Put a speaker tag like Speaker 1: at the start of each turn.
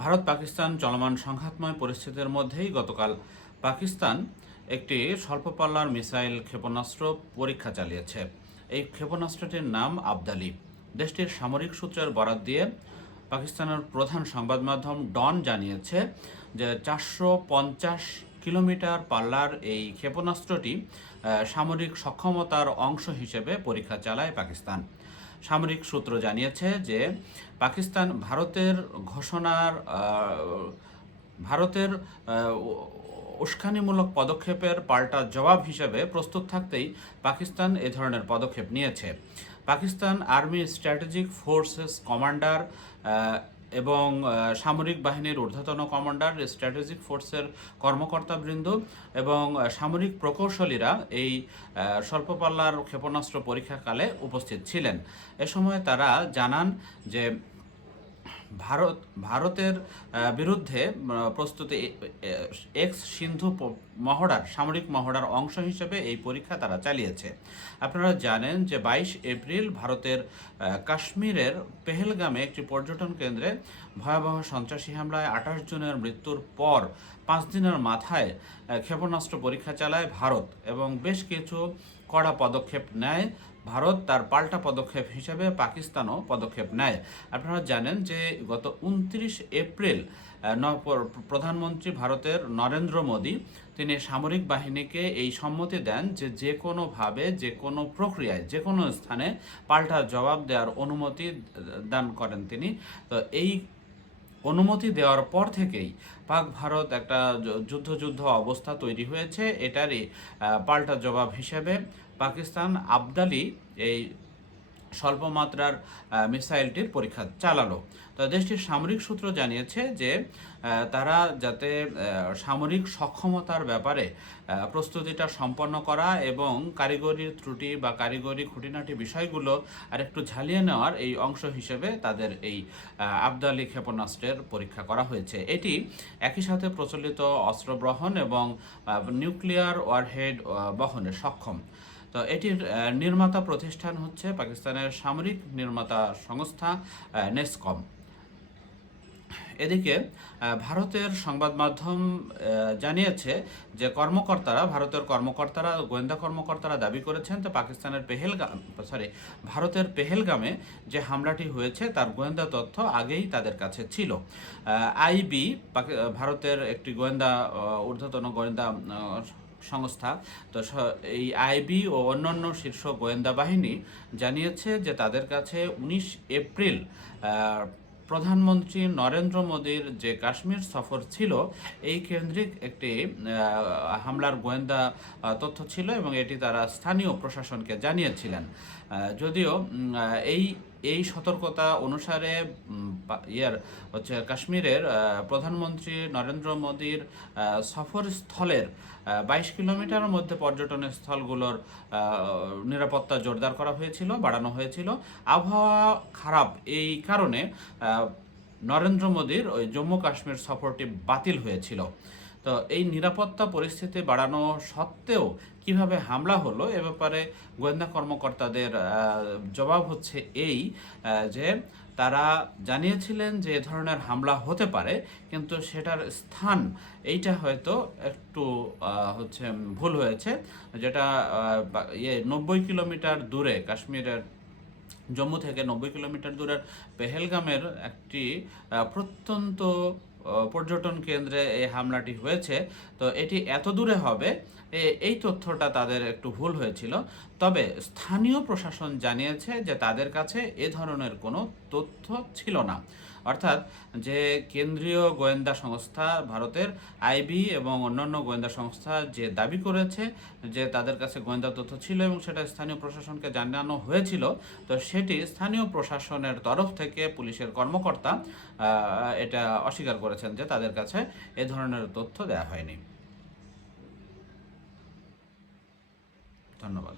Speaker 1: ভারত পাকিস্তান চলমান সংঘাতময় পরিস্থিতির মধ্যেই গতকাল পাকিস্তান একটি স্বল্প পাল্লার মিসাইল ক্ষেপণাস্ত্র পরীক্ষা চালিয়েছে। এই ক্ষেপণাস্ত্রটির নাম আবদালি। দেশটির সামরিক সূত্রের বরাত দিয়ে পাকিস্তানের প্রধান সংবাদ মাধ্যম ডন জানিয়েছে যে চারশো পঞ্চাশ কিলোমিটার পাল্লার এই ক্ষেপণাস্ত্রটি সামরিক সক্ষমতার অংশ হিসেবে পরীক্ষা চালায় পাকিস্তান। সামরিক সূত্র জানিয়েছে যে পাকিস্তান ভারতের ঘোষণার ভারতের উস্কানিমূলক পদক্ষেপের পাল্টা জবাব হিসেবে প্রস্তুত থাকতেই পাকিস্তান এ ধরনের পদক্ষেপ নিয়েছে। Pakistan army strategic forces commander এবং সামরিক বাহিনীর ঊর্ধ্বতন কমান্ডার, স্ট্র্যাটেজিক ফোর্সের কর্মকর্তাবৃন্দ এবং সামরিক প্রকৌশলীরা এই স্বল্পপাল্লার ক্ষেপণাস্ত্র পরীক্ষাকালে উপস্থিত ছিলেন। এ সময় তারা জানান যে ভারত, ভারতের বিরুদ্ধে প্রস্তুতি এক্স সিন্ধু মহড়ার, সামরিক মহড়ার অংশ হিসেবে এই পরীক্ষা তারা চালিয়েছে। আপনারা জানেন যে বাইশ এপ্রিল ভারতের কাশ্মীরের পেহেলগামে একটি পর্যটন কেন্দ্রে ভয়াবহ সন্ত্রাসী হামলায় আঠাশ জনের মৃত্যুর পর পাঁচ দিনের মাথায় ক্ষেপণাস্ত্র পরীক্ষা চালায় ভারত এবং বেশ কিছু কড়া পদক্ষেপ নেয় ভারত তার পাল্টা পদক্ষেপ হিসেবে পাকিস্তানও পদক্ষেপ নেয়। আপনারা জানেন যে গত উনত্রিশ এপ্রিল প্রধানমন্ত্রী ভারতের নরেন্দ্র মোদী তিনি সামরিক বাহিনীকে এই সম্মতি দেন যে যে কোনোভাবে, যে কোনো প্রক্রিয়ায়, যে কোনো স্থানে পাল্টা জবাব দেওয়ার অনুমতি দান করেন তিনি। তো এই অনুমতি দেওয়ার পর থেকেই পাক ভারত একটা যুদ্ধযুদ্ধ যুদ্ধ যুদ্ধ অবস্থা তৈরি হয়েছে। এটারই পাল্টা জবাব হিসেবে পাকিস্তান আবদালি এই স্বল্প মাত্রার মিসাইলটির পরীক্ষা চালালো। তো দেশটির সামরিক সূত্র জানিয়েছে যে তারা যাতে সামরিক সক্ষমতার ব্যাপারে প্রস্তুতিটা সম্পন্ন করা এবং কারিগরি ত্রুটি বা কারিগরি খুঁটিনাটি বিষয়গুলো আরেকটু ঝালিয়ে নেওয়ার এই অংশ হিসেবে তাদের এই আবদালি ক্ষেপণাস্ত্রের পরীক্ষা করা হয়েছে। এটি একই সাথে প্রচলিত অস্ত্র গ্রহণ এবং নিউক্লিয়ার ওয়ারহেড বহনে সক্ষম। তো এটির নির্মাতা প্রতিষ্ঠান হচ্ছে পাকিস্তানের সামরিক নির্মাতা সংস্থা নেসকম। এদিকে ভারতের সংবাদ মাধ্যম জানিয়েছে যে কর্মকর্তারা, ভারতের কর্মকর্তারা, গোয়েন্দা কর্মকর্তারা দাবি করেছেন যে পাকিস্তানের পেহেলগাম সরি ভারতের পেহেলগামে যে হামলাটি হয়েছে, তার গোয়েন্দা তথ্য আগেই তাদের কাছে ছিল। আইবি ভারতের একটি গোয়েন্দা ঊর্ধ্বতন গোয়েন্দা সংস্থা। তো এই আইবি ও অন্যান্য শীর্ষ গোয়েন্দা বাহিনী জানিয়েছে যে তাদের কাছে উনিশ এপ্রিল প্রধানমন্ত্রী নরেন্দ্র মোদীর যে কাশ্মীর সফর ছিল, এই কেন্দ্রিক একটি হামলার গোয়েন্দা তথ্য ছিল এবং এটি তারা স্থানীয় প্রশাসনকে জানিয়েছিলেন। যদিও এই এই সতর্কতা অনুসারে ইয়ার হচ্ছে কাশ্মীরের প্রধানমন্ত্রী নরেন্দ্র মোদীর সফরস্থলের বাইশ কিলোমিটারের মধ্যে পর্যটন স্থলগুলোর নিরাপত্তা জোরদার করা হয়েছিল, বাড়ানো হয়েছিল। আবহাওয়া খারাপ এই কারণে নরেন্দ্র মোদীর ওই জম্মু কাশ্মীর সফরটি বাতিল হয়েছিল। তো এই নিরাপত্তা পরিস্থিতি বাড়ানো সত্ত্বেও কীভাবে হামলা হলো এ ব্যাপারে গোয়েন্দা কর্মকর্তাদের জবাব হচ্ছে এই যে তারা জানিয়েছিলেন যে এ ধরনের হামলা হতে পারে, কিন্তু সেটার স্থান এইটা হয়তো একটু হচ্ছে ভুল হয়েছে। যেটা ইয়ে নব্বই কিলোমিটার দূরে কাশ্মীরের, জম্মু থেকে নব্বই কিলোমিটার দূরের পেহেলগামের একটি প্রত্যন্ত পর্যটন কেন্দ্রে এই হামলাটি হয়েছে। তো এটি এত দূরে হবে এই তথ্যটা তাদের একটু ভুল হয়েছিল। তবে স্থানীয় প্রশাসন জানিয়েছে যে তাদের কাছে এ ধরনের কোনো তথ্য ছিল না। অর্থাৎ যে কেন্দ্রীয় গোয়েন্দা সংস্থা ভারতের আইবি এবং অন্যান্য গোয়েন্দা সংস্থা যে দাবি করেছে যে তাদের কাছে গোয়েন্দা তথ্য ছিল এবং সেটা স্থানীয় প্রশাসনকে জানানো হয়েছিল, তো সেটি স্থানীয় প্রশাসনের তরফ থেকে পুলিশের কর্মকর্তা এটা অস্বীকার করেছেন যে তাদের কাছে এ ধরনের তথ্য দেওয়া হয়নি। ধন্যবাদ।